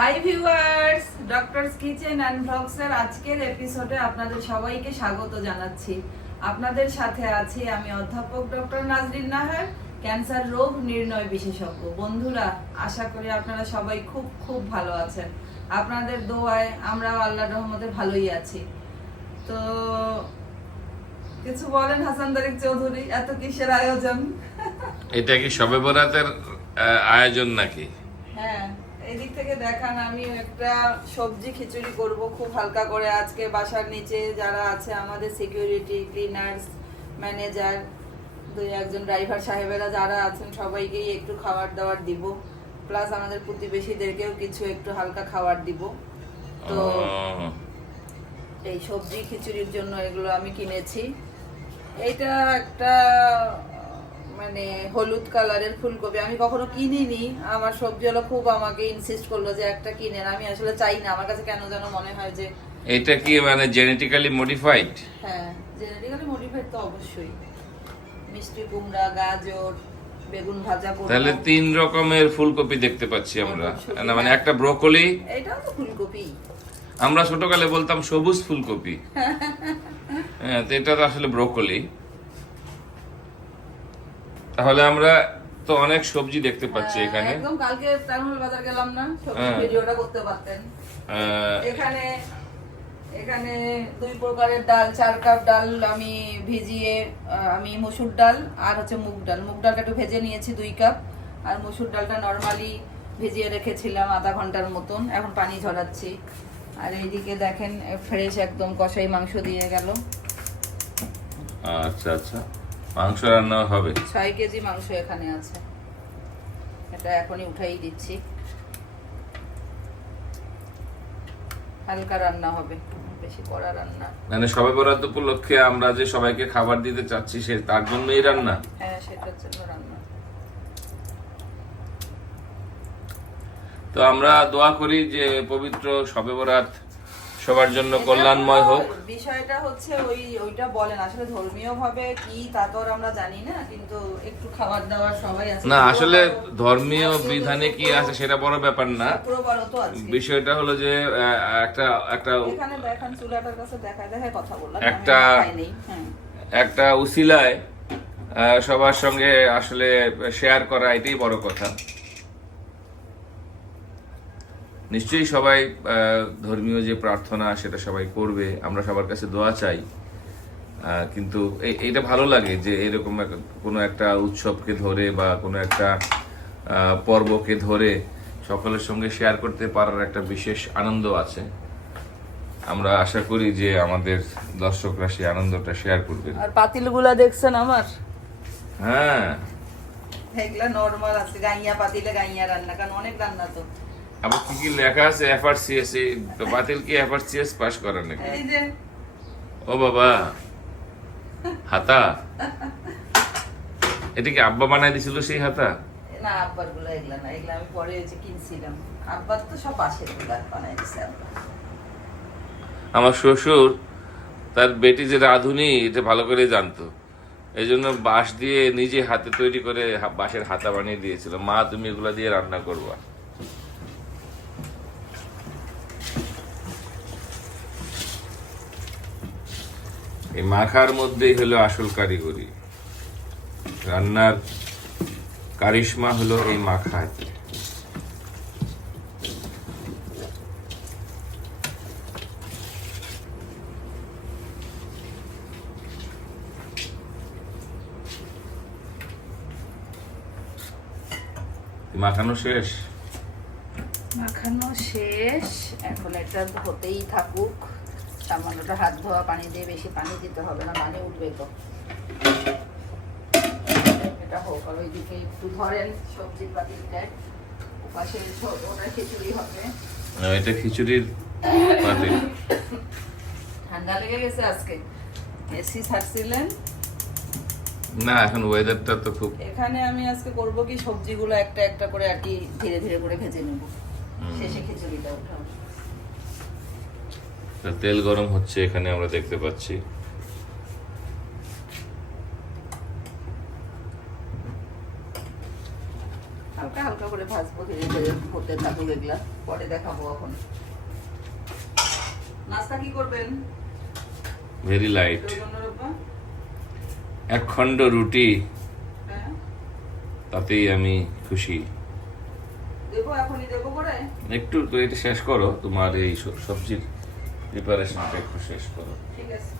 High viewers, doctors kitchen and ব্লগসের আজকের এপিসোডে আপনাদের সবাইকে স্বাগত জানাচ্ছি। আপনাদের সাথে আছি আমি অধ্যাপক ডক্টর নাজরিন নাহার, ক্যান্সার রোগ নির্ণয় বিশেষজ্ঞ। বন্ধুরা, আশা করি আপনারা সবাই খুব খুব ভালো আছেন। আপনাদের দোয়ায় আমরাও আল্লাহর রহমতে ভালোই আছি। তো কিছু বলেন হাসান তারিক চৌধুরী, এত কিসের আয়োজন? এটা কি শবে বরাতের আয়োজন নাকি? হ্যাঁ, এদিক থেকে দেখান। আমি একটা সবজি খিচুড়ি করব খুব হালকা করে আজকে। বাসার নিচে যারা আছে আমাদের সিকিউরিটি, ক্লিনার্স, ম্যানেজার, দুই একজন ড্রাইভার সাহেবেরা যারা আছেন সবাইকেই একটু খাবার দাবার দিব, প্লাস আমাদের প্রতিবেশীদেরকেও কিছু একটু হালকা খাবার দিব। তো এই সবজি খিচুড়ির জন্য এগুলো আমি কিনেছি। এইটা একটা মানে হলুদ কালারের ফুলকপি, আমি কখনো কিনিনি। আমার সবজিওয়ালা খুব আমাকে ইনসিস্ট করলো যে একটা কিনেন। আমি আসলে চাই না, আমার কাছে কেন যেন মনে হয় যে এটা কি মানে জেনেটিক্যালি মডিফাইড? হ্যাঁ, জেনেটিক্যালি মডিফাইড তো অবশ্যই। মিষ্টি কুমড়া, গাজর, বেগুন ভাজা করব। তাহলে তিন রকমের ফুলকপি দেখতে পাচ্ছি আমরা। না মানে একটা ব্রোকলি, এটাও তো ফুলকপি। আমরা ছোটকালে বলতাম সবুজ ফুলকপি। হ্যাঁ, তো এটা তো আসলে ব্রোকলি। তাহলে আমরা তো অনেক সবজি দেখতে পাচ্ছি এখানে। একদম কালকে টাউন বাজার গেলাম না, সবজি ভিডিওটা করতে পারতেন। এখানে এখানে দুই প্রকারের ডাল, 4 কাপ ডাল আমি ভিজিয়ে, আমি মসুর ডাল আর হচ্ছে মুগ ডাল। মুগ ডালটা একটু ভেজে নিয়েছি 2 কাপ, আর মসুর ডালটা নরমালি ভিজিয়ে রেখেছিলাম আধা ঘন্টার মতন। এখন পানি ঝরাচ্ছি। আর এইদিকে দেখেন ফ্রেশ একদম কষাই মাংস দিয়ে গেল। আচ্ছা আচ্ছা, মাংস রান্না হবে। 6 কেজি মাংস এখানে আছে। এটা এখনই উঠাই দিচ্ছি। হালকা রান্না হবে, বেশি কড়া রান্না। মানে শবে বরাত উপলক্ষে আমরা যে সবাইকে খাবার দিতে চাচ্ছি সে তার জন্যই রান্না। হ্যাঁ, সেটার জন্য রান্না। তো আমরা দোয়া করি যে পবিত্র শবে বরাত সবার জন্য কল্যাণময় হোক। বিষয়টা হচ্ছে ওইটা বলেন আসলে ধর্মীয় ভাবে কি তা তো আর আমরা জানি না, কিন্তু একটু খাবার দাবার সবাই আছে। না, আসলে ধর্মীয় বিধানে কি আছে সেটা বড় ব্যাপার না। শুক্রবারও তো আছে। বিষয়টা হলো যে একটা একটা এখানে দেখেন চুলাটার কাছে দেখায় কথা বললাম। একটা উসিলায় সবার সঙ্গে আসলে শেয়ার করা, এটাই বড় কথা। নিশ্চয়ই সবাই ধর্মীয় যে প্রার্থনা সেটা সবাই করবে, আমরা সবার কাছে দোয়া চাই। কিন্তু এইটা ভালো লাগে যে এরকম কোনো একটা উৎসবকে ধরে বা কোনো একটা পর্বকে ধরে সকলের সঙ্গে শেয়ার করতে পারার একটা বিশেষ আনন্দ আছে। আমরা আশা করি যে আমাদের দর্শকরা সেই আনন্দটা শেয়ার করবে। আর পাতিলগুলা দেখছেন আমার? হ্যাঁ, এগুলা নরমাল আছে, গাইয়া পাতিলে গাইয়া রান্না, কারণ অনেক রান্না তো। আবার কি কি লেখা আছে? এফআরসিএস। বাতিল কি এফআরসিএস পাস করা নাকি? এই যে ও বাবা, হাতা। এটা কি আব্বা বানাই দিছিল সেই হাতা? না, আব্বার গুলা এগুলা না, এগুলা আমি পরে হচ্ছে কিনছিলাম। আব্বার তো সব পাশের গুলা বানাই দিছে আব্বা। আমার শ্বশুর তার বেটি যে রাঁধুনি এটা ভালো করে জানতো, এই জন্য বাঁশ দিয়ে নিজে হাতে তৈরি করে বাঁশের হাতা বানিয়ে দিয়েছিল। মা, তুমি এগুলা দিয়ে রান্না করবা। এই মাখার মধ্যেই হলো আসল কারিগরি। রান্নার কারিশমা হলো এই মাখায়। মাখানো শেষ? মাখানো শেষ। এখন এটা হতেই থাকুক। সামান্যটা হাত ধোয়া পানি দিয়ে, বেশি পানি দিতে হবে না, পানি উঠবে তো। এটা হোক। আর ওইদিকে একটু ধরেন সবজির পাতিলটা, ওপাশে ওটা খিচুড়ি হবে। এটা খিচুড়ির পাতিল। ঠান্ডা লেগে গেছে আজকে, এসি ছাড়ছিলেন না, এখন ওয়েদারটা তো খুব। এখানে আমি আজকে করব কি, সবজিগুলো একটা একটা করে আর কি ধীরে ধীরে করে ভেজে নেব, শেষে খিচুড়িটা উঠাবো। তেল গরম হচ্ছে এখানে আমরা দেখতে পাচ্ছি। হালকা হালকা করে ভাজবো, ধীরে ধীরে হতে থাকুক এগুলা, পরে দেখাবো। এখন নাস্তা কি করবেন? Very light, Rabindranath? 1 খণ্ড রুটি, হ্যাঁ তাতেই আমি খুশি। দেবো, এখনই দেবো করে। একটু তো এটা শেষ করো, তোমার এই সবজির প্রিপারেশনটা একটু শেষ করো। ঠিক আছে।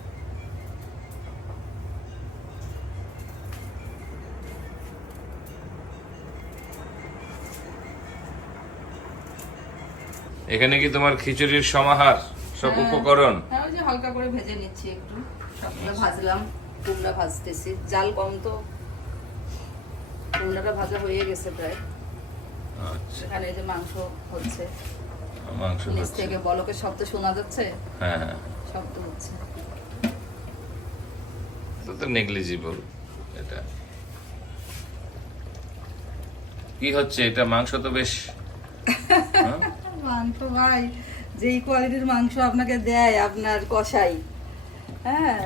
এখানে কি তোমার খিচুড়ির সমাহার, সব হ্যাঁ। উপকরণ? হ্যাঁ, ওই যে হালকা করে ভেজে নিচ্ছি একটু, সবগুলো ভাজলাম, কুমড়া ভাজতেছি, জাল কম তো, কুমড়াটা ভাজা হয়ে গেছে প্রায়। আচ্ছা, এখানে এই যে মাংস হচ্ছে, মাংস নিচ হচ্ছে। থেকে বলকের শব্দ শোনা যাচ্ছে, হ্যাঁ হ্যাঁ, শব্দ হচ্ছে। তো নেগলিজিবল। এটা কি হচ্ছে? এটা মাংস তো বেশ হ্যাঁ? মাংস ভাই, যেই কোয়ালিটির মাংস আপনাকে দেয় আপনার কসাই, হ্যাঁ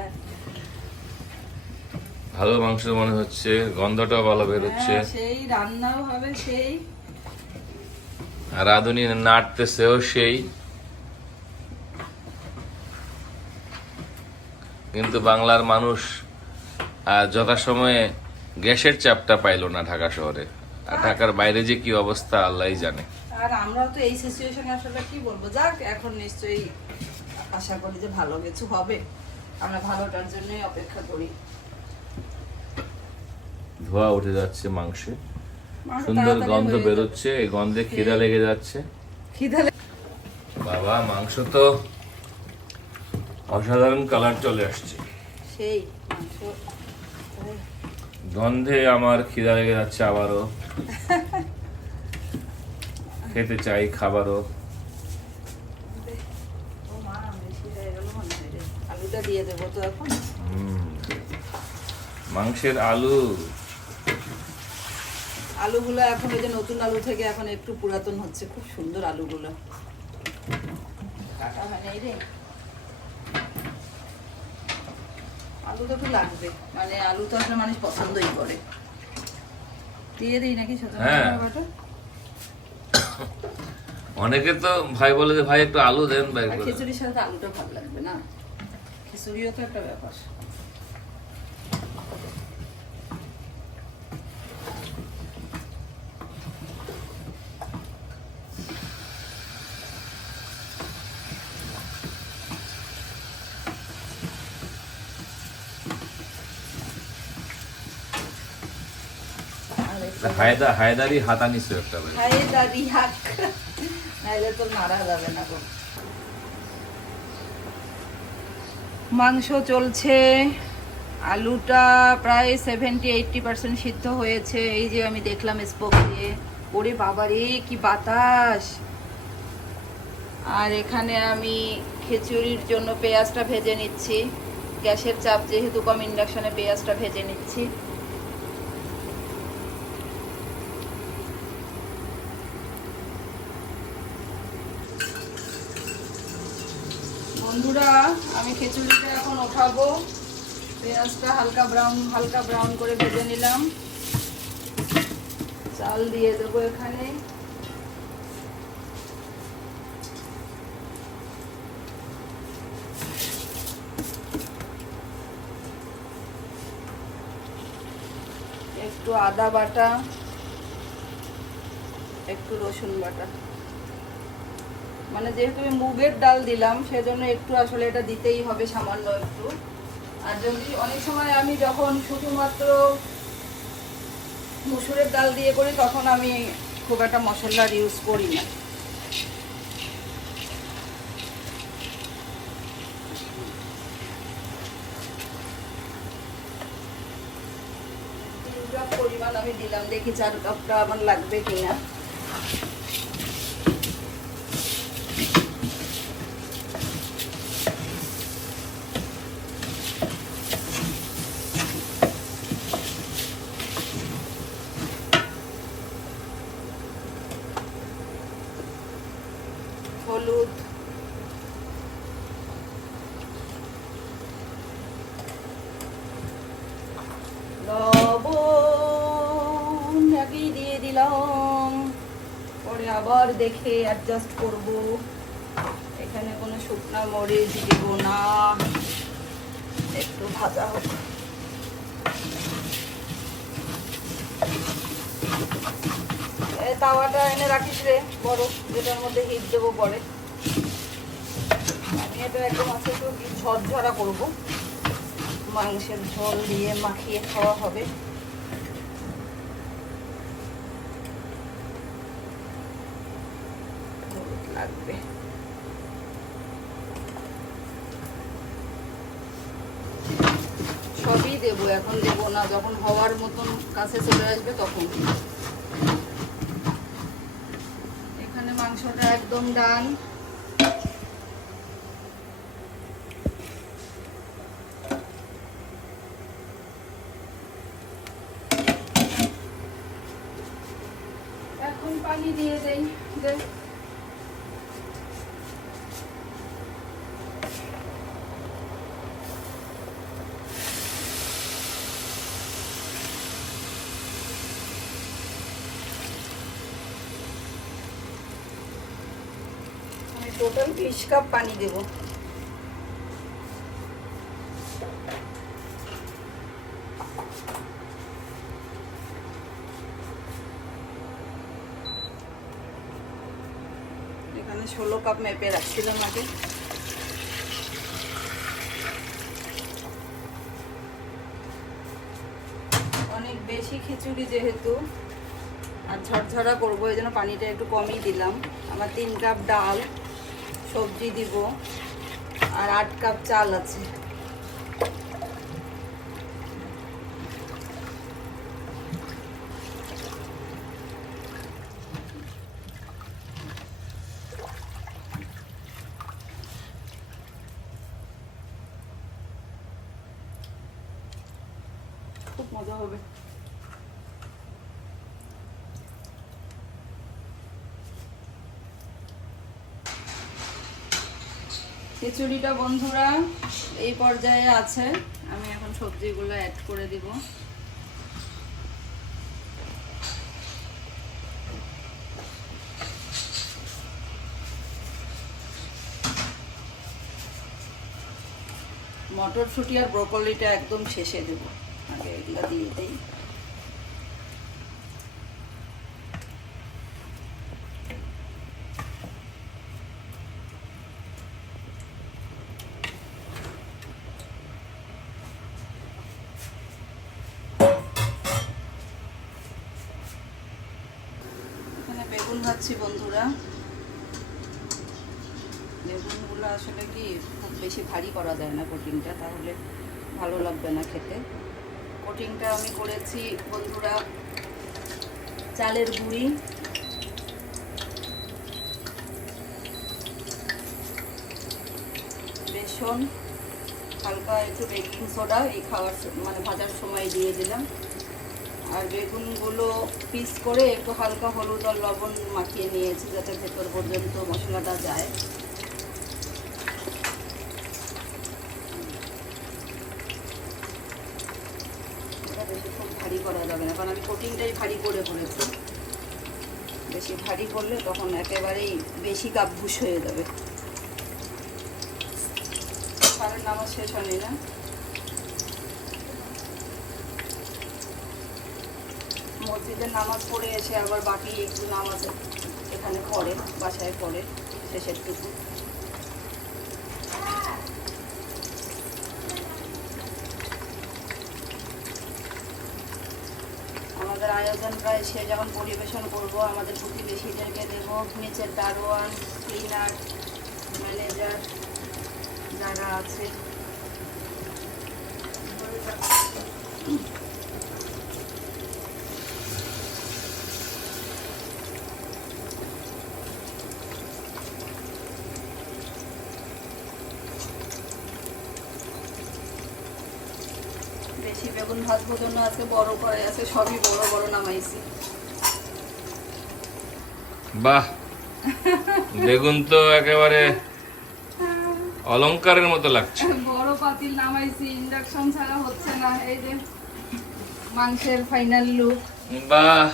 ভালো মাংস মনে হচ্ছে, গন্ধটাও ভালো বেরোচ্ছে। হ্যাঁ, সেই রান্নাও হবে সেই। আর রাঁধুনি নাড়তেছেও সেই। কিন্তু বাংলার মানুষ যথাসময়ে গ্যাসের চাপটা পাইলো না ঢাকা শহরে। আর ঢাকার বাইরে যে কি অবস্থা আল্লাহই জানে। আর আমরাও তো এই সিচুয়েশনে আসলে কি বলবো, যাক এখন নিশ্চয়ই আশা করি যে ভালো কিছু হবে, আমরা ভালোটার জন্যই অপেক্ষা করি। ধোয়া উঠে যাচ্ছে মাংসে, মাংস সুন্দর তাড়াতাড়ি গন্ধ হয়ে বেরোচ্ছে, এই গন্ধে খিদা লেগে যাচ্ছে। যাবে। খিদা বাবা, মাংস তো অসাধারণ কালার চলে আসছে, সেই মাংস। গন্ধে আমার খিদা লেগে যাচ্ছে আবারও। খেতে চাই খাবারও। ও মা, বেশি হয়ে গেল মনে হয় রে। আলুটা দিয়ে দেবো তো এখন। মাংসের আলু, আলুগুলো এখন ওই যে নতুন আলু থেকে এখন একটু পুরাতন হচ্ছে, খুব সুন্দর আলুগুলো। কাটা হয় নাই রে, আলু তো একটু লাগবে, মানে আলু তো আসলে মানুষ পছন্দই করে। দিয়ে দিই নাকি ছোট হ্যাঁ। বাটা? অনেকে তো ভাই বলে যে ভাই একটু আলু দেন ভাই আর করে। খিচুড়ির সাথে আলুটা ভালো লাগবে না, খিচুড়িও তো একটা ব্যাপার। আর একটু হায়দারি হাতা নিছো একটা ভাই। হায়দারি হাক, নাইলে তো মারা যাবে না গো। মাংস চলছে, আলুটা প্রায় 70-80% সিদ্ধ হয়েছে। এই যে আমি দেখলাম স্পোক দিয়ে, ওরে বাবারে কি বাতাস। আর এখানে আমি খিচুড়ির জন্য পেঁয়াজটা ভেজে নিচ্ছি, গ্যাসের চাপ যেহেতু কম, ইন্ডাকশনে পেঁয়াজটা ভেজে নিচ্ছি। বন্ধুরা, আমি খিচুড়িটা এখন ওঠাবো। পেঁয়াজটা হালকা ব্রাউন করে ভেজে নিলাম। চাল দিয়ে দেবো এখানে। একটু আদা বাটা, একটু রসুন বাটা, মানে যেহেতু আমি মুগের ডাল দিলাম সেজন্য একটু আসলে এটা দিতেই হবে, সামান্য একটু। আর যদি অনেক সময় আমি যখন শুধুমাত্র মুসুরের ডাল দিয়ে করি তখন আমি খুব একটা মশলার ইউজ করি না। পরিমাণ আমি দিলাম, দেখি 4 কাপটা আমার লাগবে কিনা। হলুদ, লবণ দিয়ে দিলাম। পরে আবার দেখে অ্যাডজাস্ট করব। এখানে কোনো শুকনা মরিচ দিব না, একটু ভাজা হোক। তাওয়াটা এনে রাখিস রে বড়, যেটার মধ্যে হিট দেবো পরে। আমি এটা একদম আছে একটু ঝরঝরা করবো, মাংসের ঝোল দিয়ে মাখিয়ে খাওয়া হবে। লাগবে সবই দেবো, এখন দেবো না, যখন হওয়ার মতন কাছে চলে আসবে তখন। এখানে মাংসটা একদম ডান। এখন পানি দিয়ে দেই। টোটাল 20 কাপ পানি দেব। এখানে 16 কাপ মেপে রাখছিলাম আগে। অনেক বেশি খিচুড়ি যেহেতু আর ঝরঝরা করবো, এই জন্য পানিটা একটু কমই দিলাম। আমার 3 কাপ ডাল, সবজি দিব, আর 8 কাপ চাল আছে। খুব মজা হবে। খিচুড়িটা বন্ধুরা এই পর্যায়ে আছে। আমি এখন সবজিগুলো অ্যাড করে দিব। মটরশুঁটি আর ব্রোকলিটা একদম শেষে দেব, আগে এগুলো দিয়ে দিই। বেগুন ভাজছি বন্ধুরা। বেগুনগুলো আসলে কি খুব বেশি ভারী করা যায় না কোটিংটা, তাহলে ভালো লাগবে না খেতে। কোটিংটা আমি করেছি বন্ধুরা চালের গুঁড়ি, বেসন, হালকা একটু বেকিং সোডা, এই খাওয়ার মানে ভাজার সময় দিয়ে দিলাম। আর বেগুনগুলো পিস করে একটু হালকা হলুদ আর লবণ মাখিয়ে নিয়েছি, যাতে ভেতর পর্যন্ত মশলাটা যায়। এটা বেশি খুব ভারী করা যাবে না, কারণ আমি কোটিংটাই ভারী করে করেছি। বেশি ভারী করলে তখন একেবারেই বেশি কাপভুষ হয়ে যাবে। সারের নামাজ শেষ হয়নি না? মসজিদের নামাজ পড়ে এসে আবার বাকি একটু নামাজ এখানে পড়ে, বাসায় পড়ে শেষের টুকু। আমাদের আয়োজন প্রায় সে যখন পরিবেশন করব, আমাদের প্রতিবেশীদেরকে দেব, নিচের দারোয়ান, ক্লিনার, ম্যানেজার যারা আছে। বেশি বেগুন ভাজবো জন্য আজকে বড় কড়াই আছে, সবই বড় বড় নামাইছি। বাহ, বেগুন তো একেবারে অলংকারের মতো লাগছে। বড় পাতিল নামাইছি, ইন্ডাকশন ছাড়া হচ্ছে না। এই যে মাংসের ফাইনাল লুক। বাহ,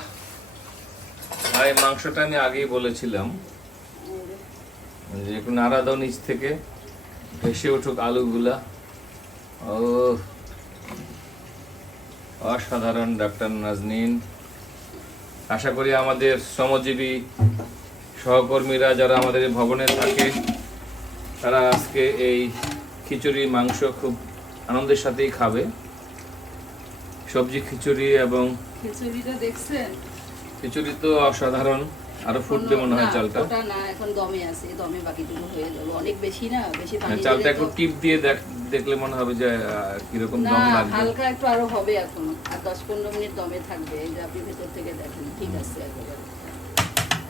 আর এই মাংসটা আমি আগেই বলেছিলাম যে একটু নাড়া দাও নিচ থেকে, ভেসে উঠুক আলুগুলা। ও অসাধারণ ডাক্তার নাজনীন। আশা করি আমাদের শ্রমজীবী সহকর্মীরা যারা আমাদের এই ভবনে থাকে তারা আজকে এই খিচুড়ি মাংস খুব আনন্দের সাথেই খাবে। সবজি খিচুড়ি এবং খিচুড়িটা দেখছেন, খিচুড়ি তো অসাধারণ। আরো ফুটবে মনে হয় চালটা। ওটা না, এখন দমে আছে, দমে বাকিটুকু হয়ে যাবে। অনেক বেশি না, বেশি পানি চালটা দিলে একটু তো- টিপ দিয়ে দেখলে মনে হবে যে কিরকম না, দম লাগবে। হালকা একটু আরো হবে এখনো, আর 10-15 মিনিট দমে থাকবে। এই যে আপনি ভেতর থেকে দেখেন, ঠিক আছে একেবারে।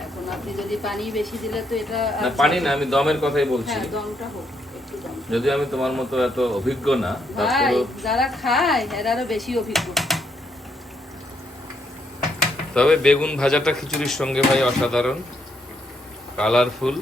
এখন আপনি যদি পানি বেশি দিলে তো এটা না পানি না, আমি দমের কথাই বলছি। হ্যাঁ, দমটা হোক একটু দম। যদি আমি তোমার মতো এত অভিজ্ঞ না, ভাই, তারপরেও যারা খায় এরা আরো বেশি অভিজ্ঞ। তবে বেগুন ভাজাটা খিচুড়ির সঙ্গে ভাই অসাধারণ, কালারফুল।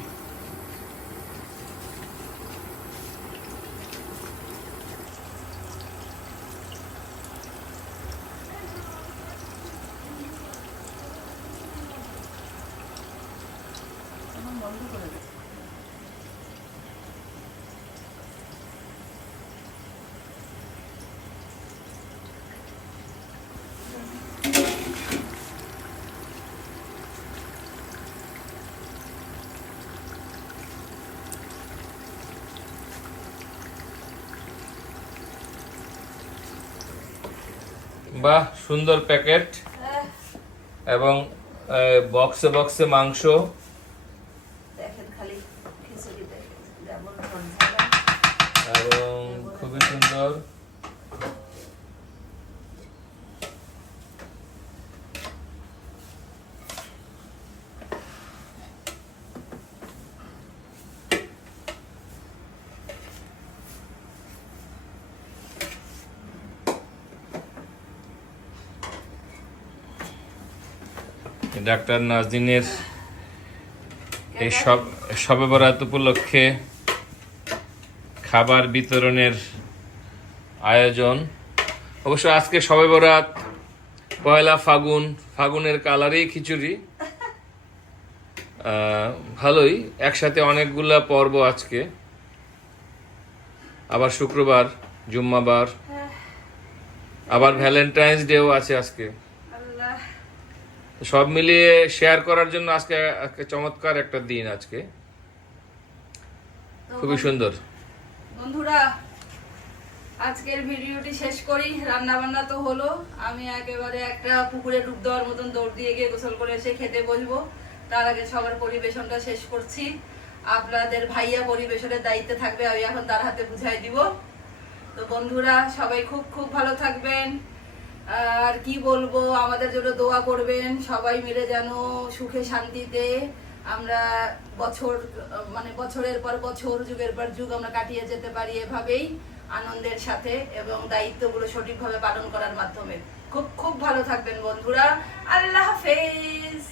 বাহ, সুন্দর প্যাকেট এবং বক্সে বক্সে মাংস। দেখেন খালি খিচুড়ি দেখেন যেমন ঝাল। এবং খুবই সুন্দর। ডাক্তার নাজনীনের এই শবে বরাত উপলক্ষে খাবার বিতরণের আয়োজন। অবশ্য আজকে শবে বরাত, পয়লা ফাগুন, ফাগুনের কালারেই খিচুড়ি। ভালোই, একসাথে অনেকগুলা পর্ব আজকে। আবার শুক্রবার, জুম্মাবার, আবার ভ্যালেন্টাইন্স ডেও আছে আজকে। আল্লাহ, সব মিলিয়ে শেয়ার করার জন্য আজকে চমৎকার একটা দিন আজকে, খুবই সুন্দর। বন্ধুরা আজকের ভিডিওটি শেষ করি। রান্না বান্না তো হলো, আমি একেবারে একটা পুকুরে ডুব দেওয়ার মতন দৌড় দিয়ে গিয়ে গোসল করে এসে খেতে বসবো। তার আগে সবার পরিবেশনটা শেষ করছি। আপনাদের ভাইয়া পরিবেশনের দায়িত্বে থাকবে, আমি এখন তার হাতে বুঝাই দিব। তো বন্ধুরা সবাই খুব খুব ভালো থাকবেন। আর কি বলবো, আমাদের জন্য দোয়া করবেন সবাই মিলে, যেন সুখে শান্তিতে আমরা বছরের পর বছর, যুগের পর যুগ আমরা কাটিয়ে যেতে পারি এভাবেই আনন্দের সাথে এবং দায়িত্বগুলো সঠিকভাবে পালন করার মাধ্যমে। খুব খুব ভালো থাকবেন বন্ধুরা। আল্লাহ হাফেজ।